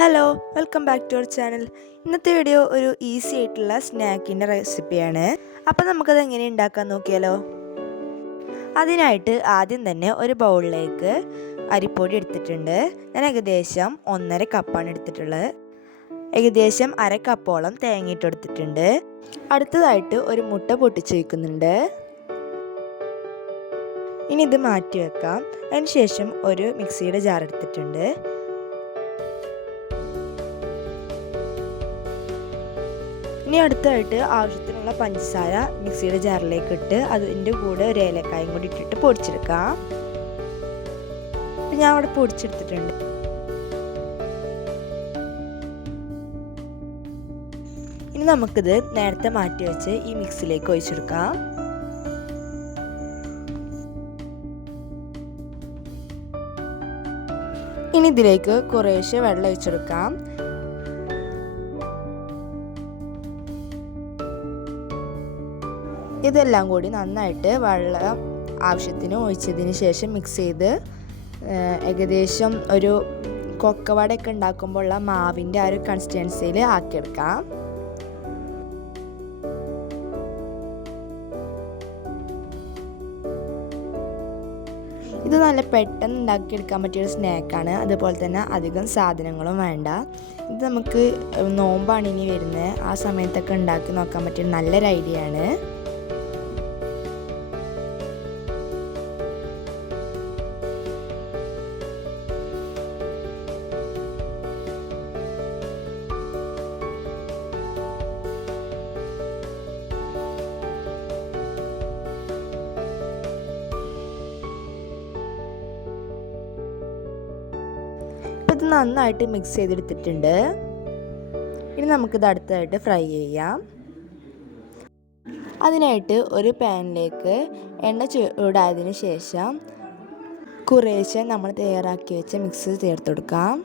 Hello, welcome back to our channel. ഇന്നത്തെ video ഒരു easy ആയിട്ടുള്ള സ്നാക്കിൻ്റെ റെസിപ്പിയാണ്. അപ്പോൾ നമുക്കത് എങ്ങനെ ഉണ്ടാക്കാൻ നോക്കിയാലോ. അതിനായിട്ട് ആദ്യം തന്നെ ഒരു ബൗളിലേക്ക് അരിപ്പൊടി എടുത്തിട്ടുണ്ട്. ഞാൻ ഏകദേശം 1.5 കപ്പാണ് എടുത്തിട്ടുള്ളത്. ഏകദേശം 1/2 കപ്പോളം തേങ്ങ ഇട്ടെടുത്തിട്ടുണ്ട്. അടുത്തതായിട്ട് ഒരു മുട്ട പൊട്ടിച്ച് വയ്ക്കുന്നുണ്ട്. ഇനി ഇത് മാറ്റി വെക്കാം. അതിനുശേഷം ഒരു മിക്സിയുടെ ജാർ എടുത്തിട്ടുണ്ട്. ഇനി അടുത്തായിട്ട് ആവശ്യത്തിനുള്ള പഞ്ചസാര മിക്സിയുടെ ജാറിലേക്ക് ഇട്ട് അതിൻ്റെ കൂടെ ഒരു ഏലക്കായും കൂടി ഇട്ടിട്ട് പൊടിച്ചെടുക്കാം. ഞാൻ അവിടെ പൊടിച്ചെടുത്തിട്ടുണ്ട്. ഇനി നമുക്കിത് നേരത്തെ മാറ്റി വെച്ച് ഈ മിക്സിയിലേക്ക് ഒഴിച്ചെടുക്കാം. ഇനി ഇതിലേക്ക് കുറേശ്ശെ വെള്ളം ഒഴിച്ചെടുക്കാം. ഇതെല്ലാം കൂടി നന്നായിട്ട് വെള്ളം ആവശ്യത്തിന് ഒഴിച്ചതിന് ശേഷം മിക്സ് ചെയ്ത് ഏകദേശം ഒരു കൊക്കവടയൊക്കെ ഉണ്ടാക്കുമ്പോഴുള്ള മാവിൻ്റെ ആ ഒരു കൺസിസ്റ്റൻസിയിൽ ആക്കിയെടുക്കാം. ഇത് നല്ല പെട്ടെന്ന് ഉണ്ടാക്കിയെടുക്കാൻ പറ്റിയൊരു സ്നാക്കാണ്. അതുപോലെ തന്നെ അധികം സാധനങ്ങളും വേണ്ട. ഇത് നമുക്ക് നോമ്പാണ് ഇനി വരുന്നത്, ആ സമയത്തൊക്കെ ഉണ്ടാക്കി നോക്കാൻ പറ്റിയ നല്ലൊരു ഐഡിയ ആണ്. ഇത് നന്നായിട്ട് മിക്സ് ചെയ്തെടുത്തിട്ടുണ്ട്. ഇനി നമുക്കിത് അടുത്തതായിട്ട് ഫ്രൈ ചെയ്യാം. അതിനായിട്ട് ഒരു പാനിലേക്ക് എണ്ണ ചൂടായതിന് ശേഷം കുറേശ്ശെ നമ്മൾ തയ്യാറാക്കി വെച്ച മിക്സ് ചേർത്ത് കൊടുക്കാം.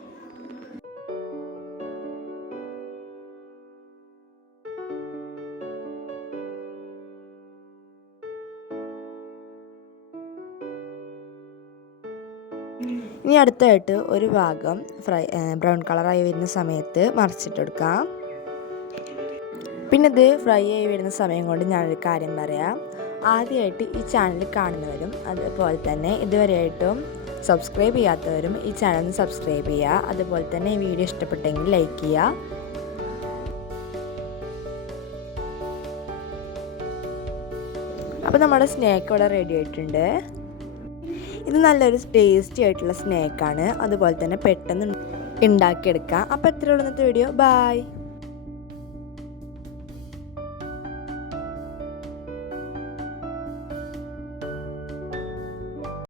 ഇനി അടുത്തായിട്ട് ഒരു ഭാഗം ബ്രൗൺ കളറായി വരുന്ന സമയത്ത് മറിച്ചിട്ടെടുക്കാം. പിന്നെ ഇത് ഫ്രൈ ആയി വരുന്ന സമയം കൊണ്ട് ഞാനൊരു കാര്യം പറയാം. ആദ്യമായിട്ട് ഈ ചാനൽ കാണുന്നവരും അതുപോലെ തന്നെ ഇതുവരെയായിട്ടും സബ്സ്ക്രൈബ് ചെയ്യാത്തവരും ഈ ചാനൽ സബ്സ്ക്രൈബ് ചെയ്യുക. അതുപോലെ തന്നെ ഈ വീഡിയോ ഇഷ്ടപ്പെട്ടെങ്കിൽ ലൈക്ക് ചെയ്യുക. അപ്പോൾ നമ്മുടെ സ്നാക്ക് ഇവിടെ റെഡി ആയിട്ടുണ്ട്. ഇത് നല്ലൊരു ടേസ്റ്റി ആയിട്ടുള്ള സ്നാക്കാണ്. അതുപോലെ തന്നെ പെട്ടെന്ന് ഉണ്ടാക്കിയെടുക്കാം. അപ്പോൾ എത്രയുള്ളൂ ഇന്നത്തെ വീഡിയോ. ബൈ.